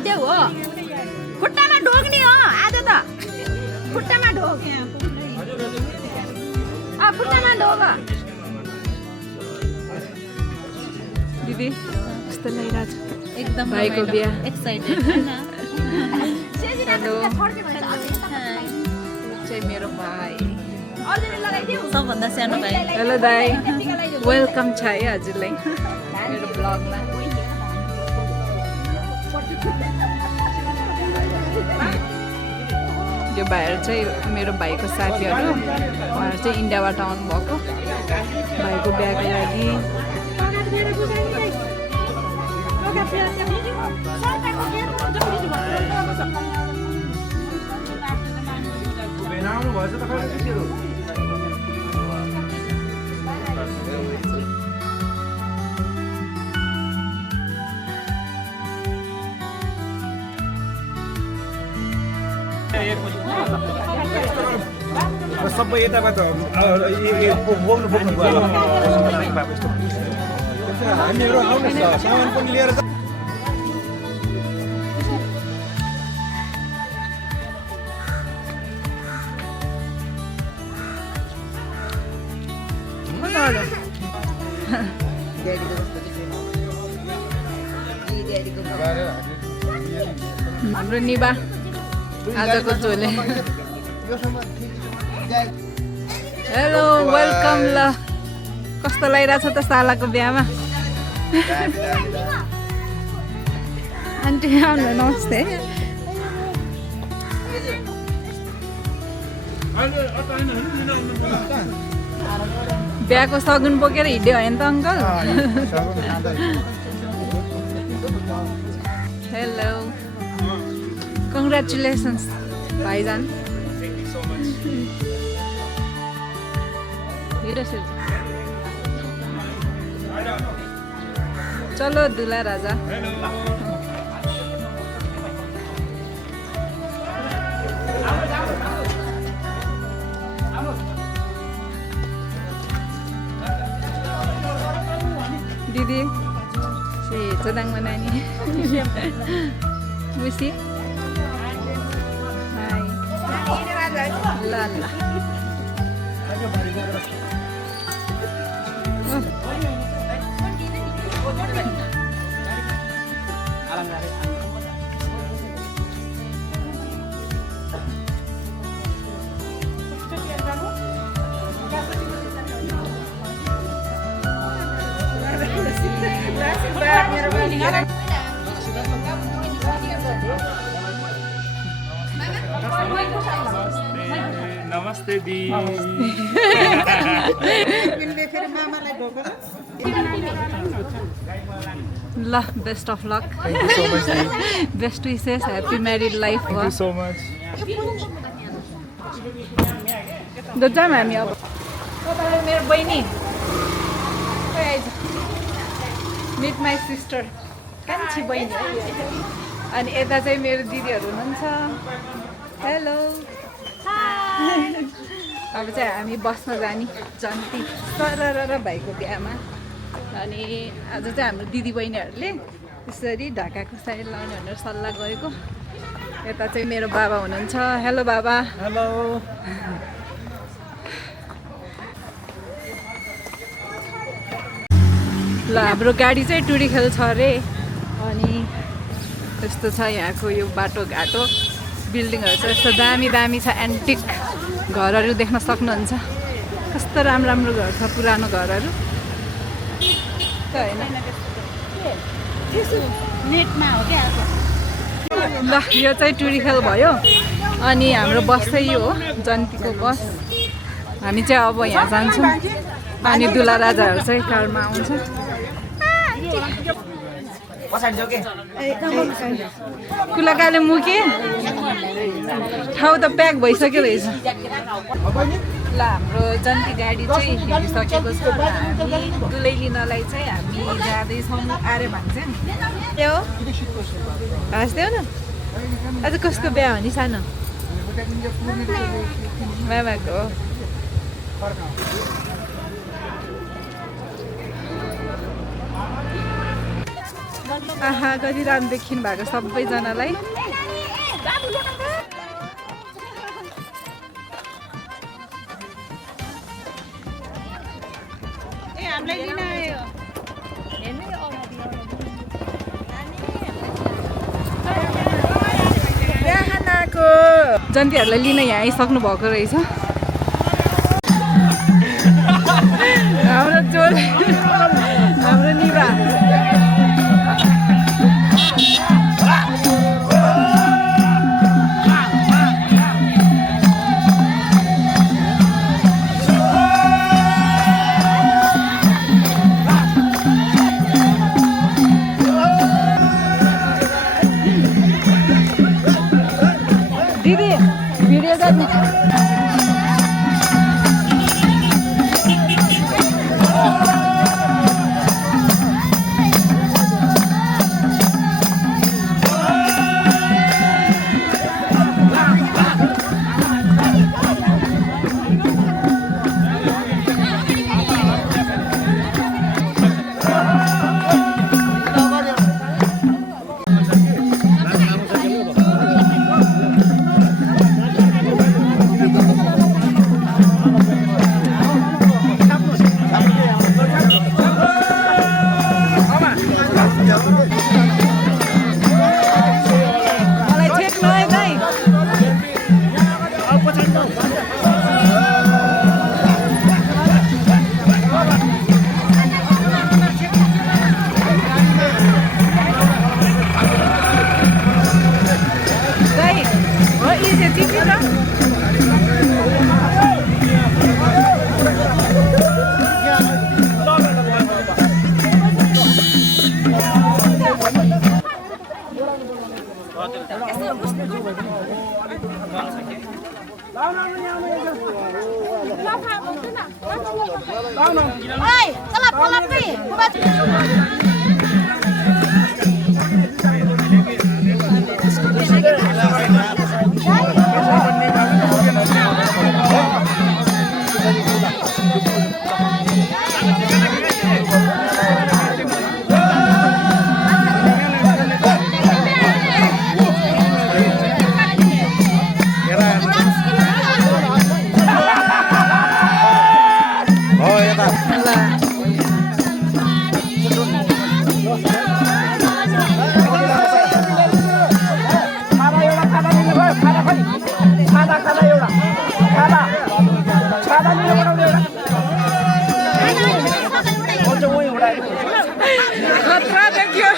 त्यो हो खुट्टामा ढोग्ने हो आज त खुट्टामा ढोग खुट्टामा ढोग दिदी कस्तो लागिरहेछ एकदम भाइको बिहा एक्साइटेड हेलो चाहिँ मेरो भाइ सबभन्दा सानो भाइ हेलो दाइ वेलकम छ है हजुरलाई मेरो ब्लगमा यो भाइहरू चाहिँ मेरो भाइको साथीहरू उहाँहरू चाहिँ इन्डियाबाट आउनुभएको भाइको बिहाको लागि सबै यताबाट बोक्नु गयो हामीहरू आउनुहोस् सामान पनि लिएर हाम्रो निबा आजको झोले हेलो वेलकम ल कस्तो लागिरहेछ त सालाको बिहामा आन्टी आउनु नमस्ते बिहाको सगुन बोकेर हिँड्यो होइन त अङ्कल हेलो कङ्ग्रेचुलेसन्स भाइजान चलो दुला राजा दिदी si sedang menyanyi musik hai lala नमस्ते दी ल best of lock best wishes happy married life हो सो मच जाऊँ हामी अब तपाईँले मेरो बहिनी मिट माई सिस्टर कान्छी बहिनी अनि यता चाहिँ मेरो दिदीहरू हुनुहुन्छ हेलो अब चाहिँ हामी बस्न जाने जन्ती सरर भाइको बिहामा अनि आज चाहिँ हाम्रो दिदी बहिनीहरूले त्यसरी ढाकाको साइड लाउने भनेर सल्लाह गरेको यता चाहिँ मेरो बाबा हुनुहुन्छ हेलो बाबा हेलो ल हाम्रो गाडी चाहिँ टुरिखेल छ अरे अनि यस्तो छ यहाँको यो बाटोघाटो बिल्डिङहरू छ यस्तो दामी दामी छ एन्टिक घरहरू देख्न सक्नुहुन्छ कस्तो राम्रो राम्रो घर छ पुरानो घरहरू त होइन नेटमा हो क्या ल यो चाहिँ टुरिखेल भयो अनि हाम्रो बस चाहिँ यो हो जन्तीको बस हामी चाहिँ अब यहाँ जान्छौँ अनि दुला राजाहरू चाहिँ कारमा आउँछ कुलाकाले मुके ठाउँ त प्याक भइसक्यो रहेछ ल हाम्रो जन्ती गाडी चाहिँ हिँडिसकेको छ हामी दुलै लिनलाई चाहिँ हामी जाँदैछौँ आरे भन्छ नि त्यो हाँस्दैौ न आज कसको बिहा हो नि सानो मामाको आहा गरिरहनु देखिनु भएको सबैजनालाई जन्तीहरूलाई लिन यहाँ आइसक्नु भएको रहेछ हाम्रो चोर हाम्रो निभा दिदी भिडियो गर्नु मलाई ठेक्नु है दाइ दाइ हो यी चाहिँ तिमी र Oi, kelap nih. खतरा देखियो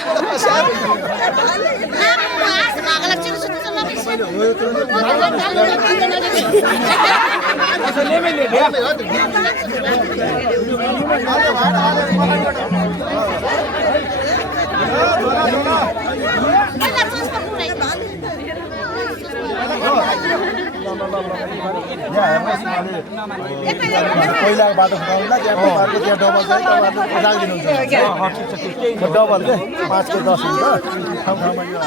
पहिला बाटो खुवाउँदा त्यहाँ बाटो त्यहाँ डबल चाहिँ तपाईँहरूले पचास दिनुहुन्छ डबल के 5 के 10 हुन्छ ठाउँ ठाउँमा यो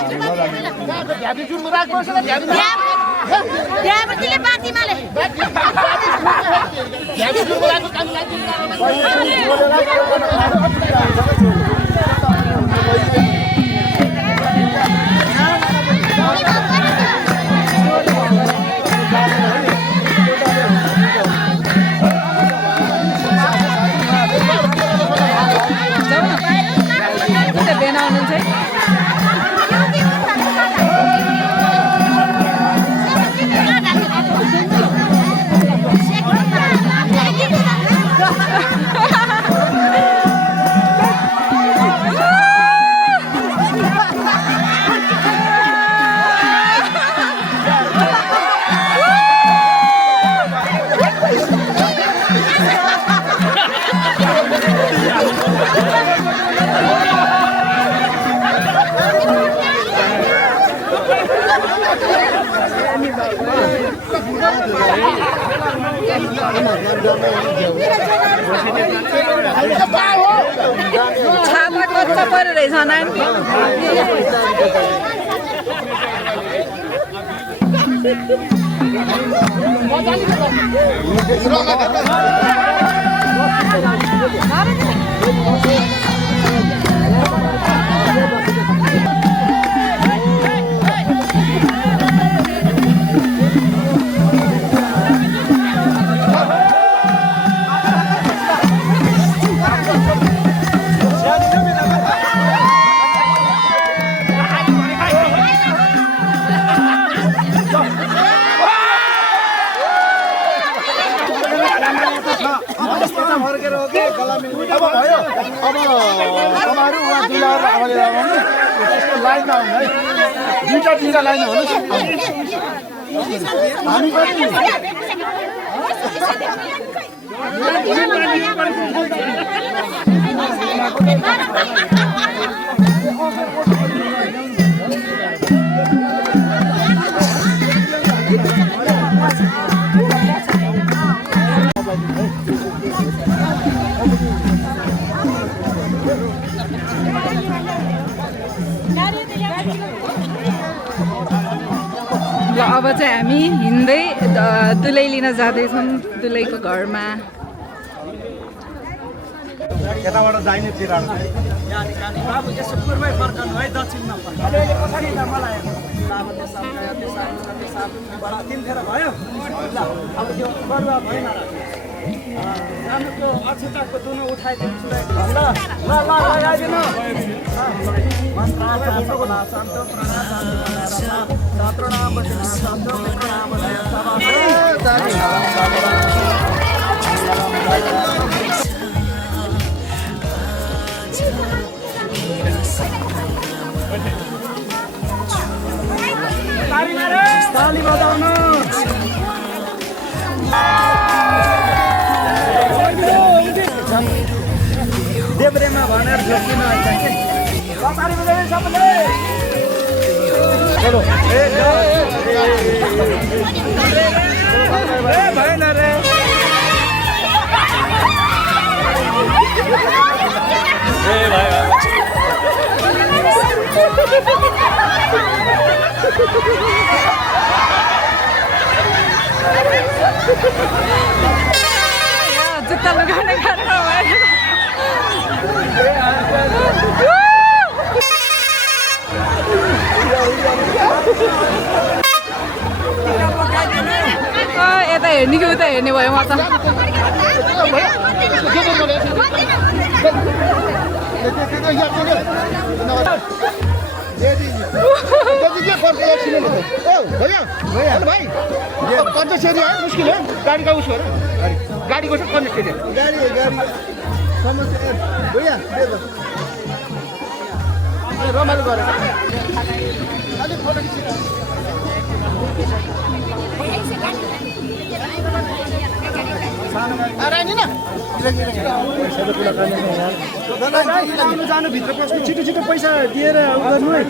छामा कच्चा परेर रहेछ नानी Thank you. फर्केर हो कि गला मिल्ने अब भयो अब तपाईँहरू उहाँ दुलाएर अगाडि लगाउनु त्यसको लाइनमा आउनु है दुईटा लाइनमा हुनुहोस् हामी पनि ल अब चाहिँ हामी हिँड्दै दुलै लिन जाँदैछौँ दुलैको घरमा। यताबाट जाइने तिराड बाबु यसो पूर्वै फर्कनु है दक्षिणमा फर्कनु मलाई तिनखेर भयो ल अब त्यो बरुवा भएन जानुको अक्षताको दुनो उठाइदिन्छु ल ल ल लगाइदिनु ताली बजाउनु देब्रेमा भनेर झोकिनु ताली बजाउनु सबैले चलो ए भएन रे ए भाइ जुत्ता लगाउने खाना यता हेर्ने कि उता हेर्ने भयो म त भाइ कन्सेसरी है मुस्किल है गाडी का उसको र गाडी को कन्सेसरी गाडी समस्या भैया रमाइलो गरेर अलिक फोटो खिच्नु जानु भित्र पस्नु छिटो छिटो पैसा दिएर गर्नु है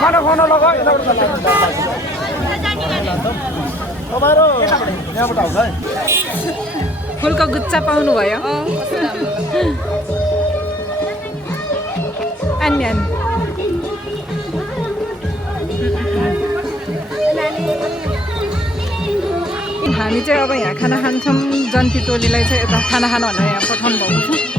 खाना खाना लगाओ तपाईँहरू यहाँबाट आउँछ है फुलको गुच्चा पाउनुभयो अन्य हामी चाहिँ अब यहाँ खाना खान्छौँ जन्ती टोलीलाई चाहिँ यता खाना खानु भनेर यहाँ पठाउनु भएको छ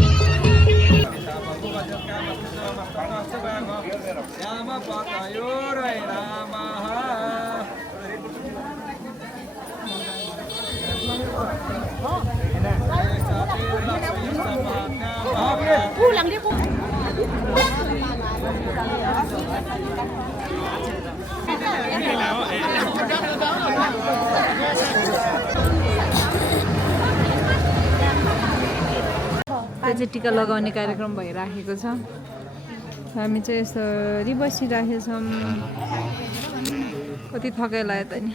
चाहिँ टिका लगाउने कार्यक्रम भइराखेको छ हामी चाहिँ यसरी बसिराखेछौँ कति थकाइ लाग्यो त नि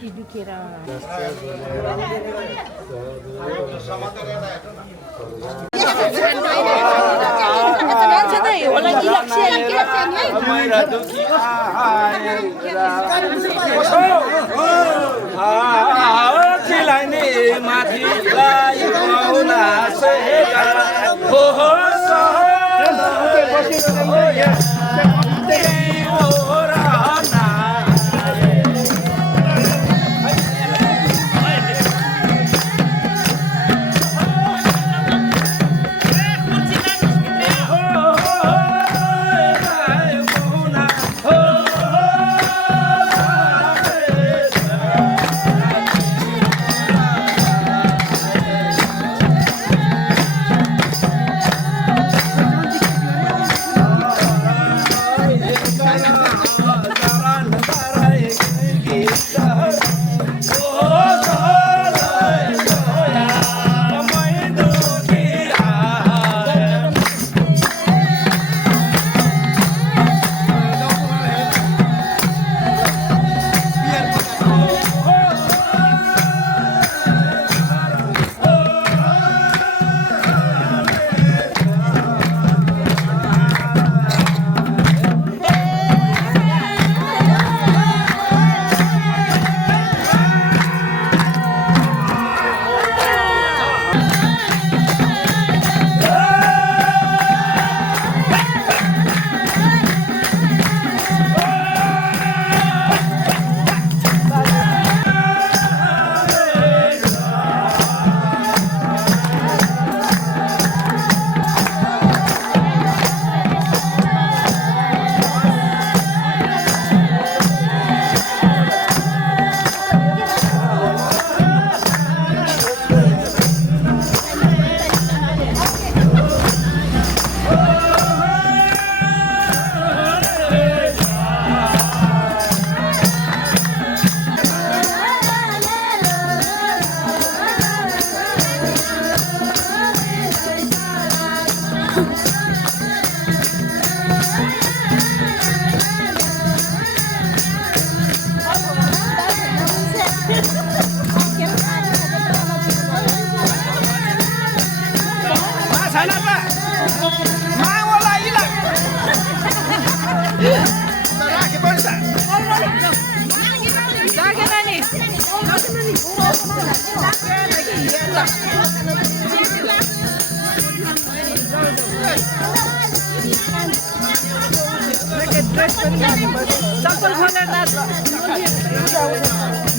चप्पल खोलेर नाच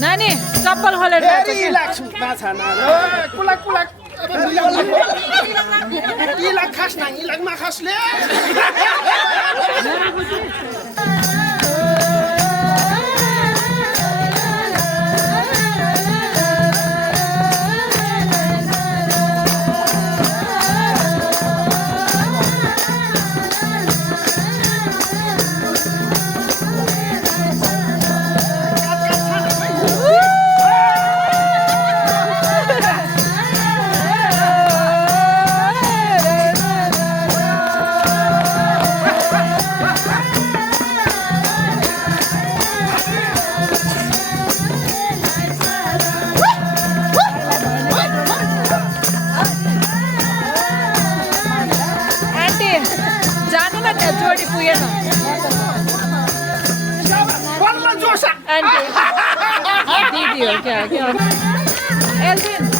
नानी चप्पल खोलेर नाच जोडी पुगेन दिदी हो क्या एल्सिन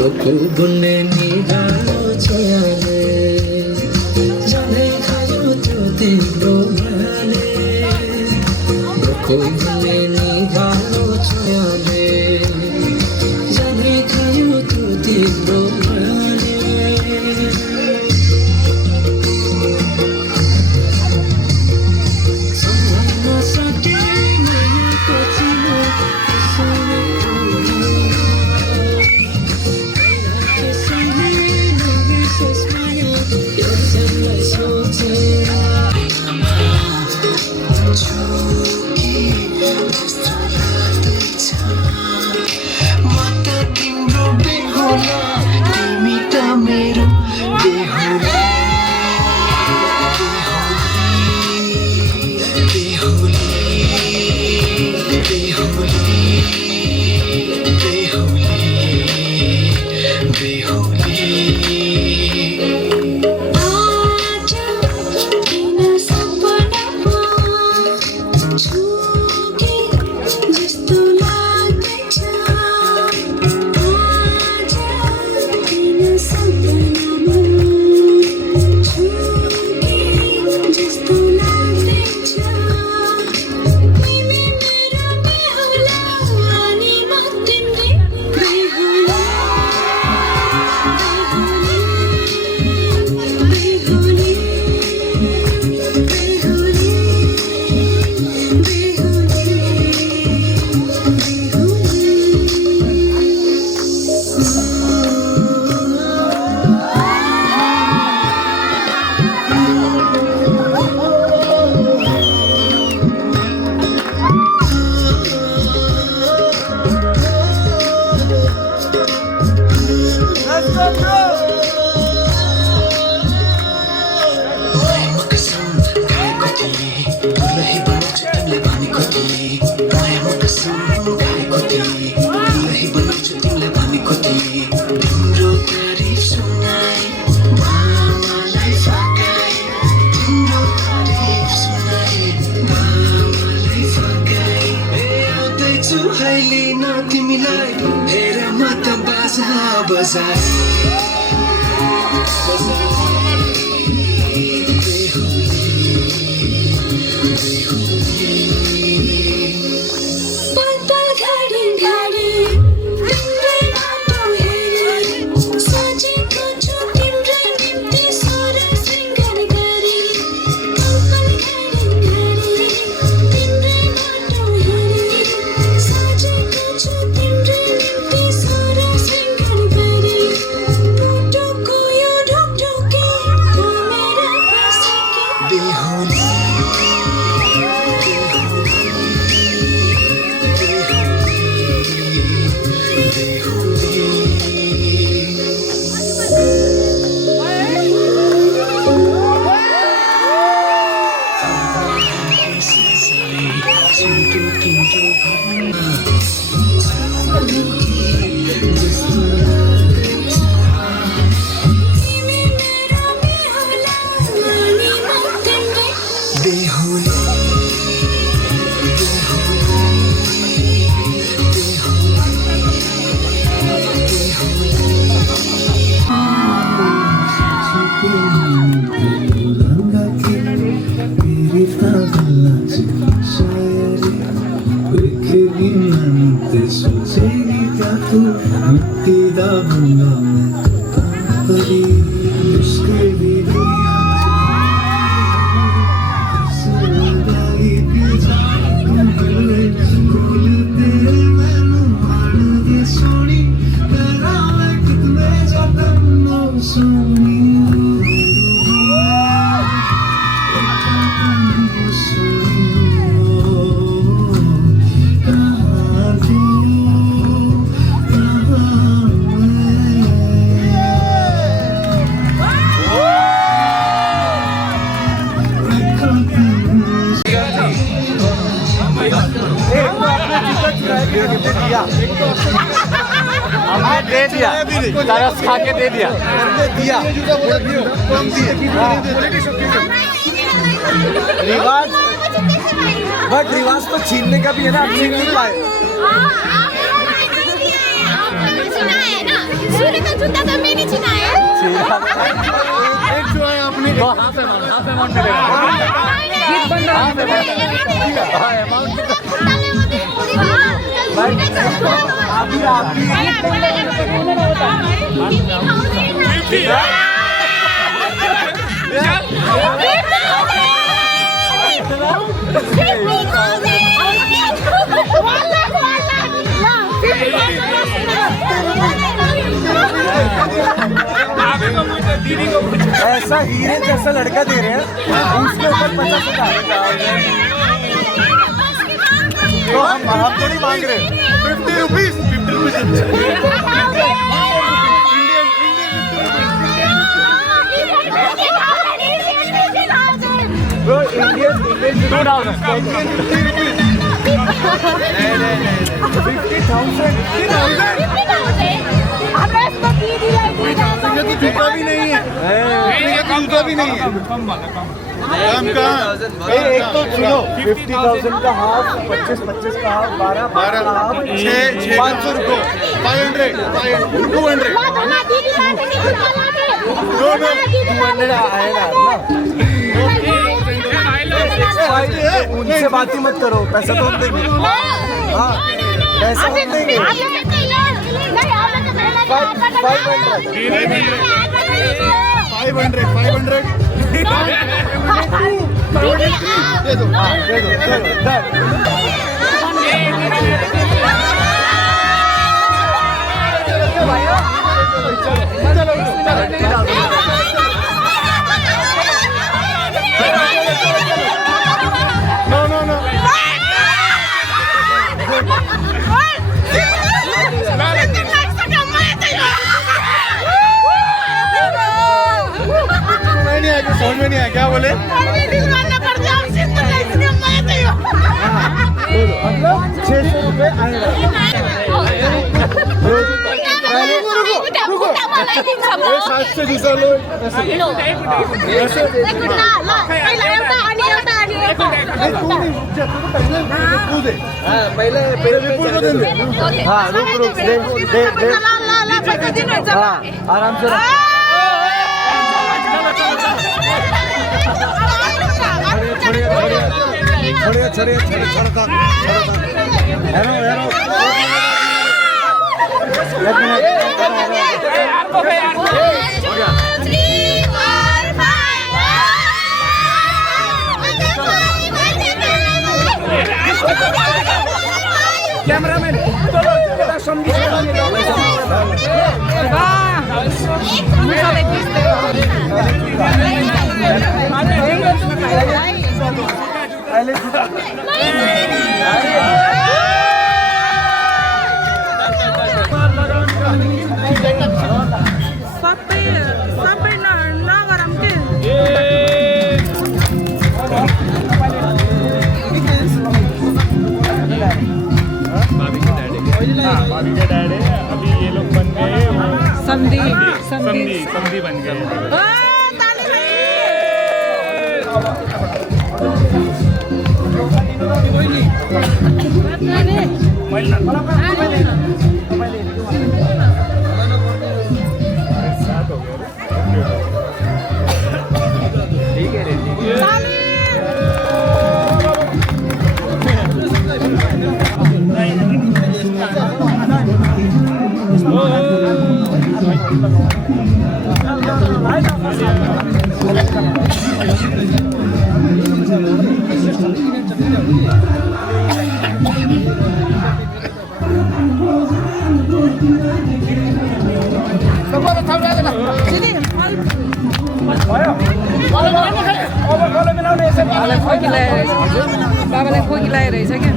गोकुल बुन्ने निगालो छोयाले जाने खायो त्यो तिम्रो मायाले गोकुल बुन्ने निगालो छोयाले जाने खायो त्यो तिम्रो मायाले सम्झना सके नयाँको चिनो त्यसैले तिमीलाई हेर म त बाजा बजाए दे दिया तरस खा के दे दिया रिवाज बट रिवाज तो छीनने का भी है ना, आप छीन नहीं पाए। ऐसा हीरे जैसा लड़का दे रहे हैं उसके ऊपर 50,000 तो हम थोड़ी मांग रहे 50 रुपीज इंडियन 2000 जूता भी नहीं है जूता भी नहीं है कम एक तो सुनो 50,000 का हाफ 25 का हाफ 12 का हाफ 500 रुपये 500 उनसे बात ही मत करो पैसा तो हम देंगे हाँ पैसा हम देंगे 500 दे दो समझ में नहीं आया क्या बोले मतलब 600 रुपये आएगा 7 से जूता लो पहले हाँ रुक हाँ आराम से छोड़िए कैमरामैन सबै नगरम के भाभी के डैड है अभी ये लोग बन गए समधी बन गए बाबालाई खोकी लगाइरहेछ क्या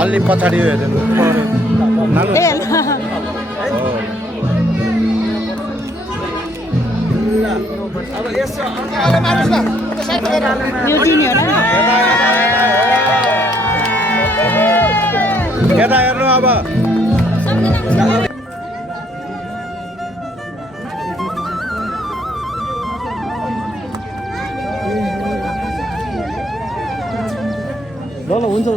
अलि पछाडि हेर्नु अब यसो यो चिनी होला यता हेर्नु अब ल हुन्छ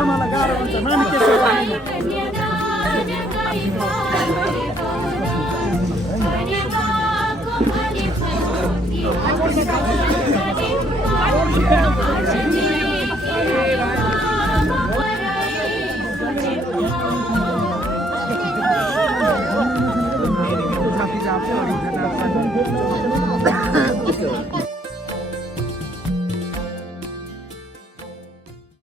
आमालाई गाह्रो हुन्छ नानी के छ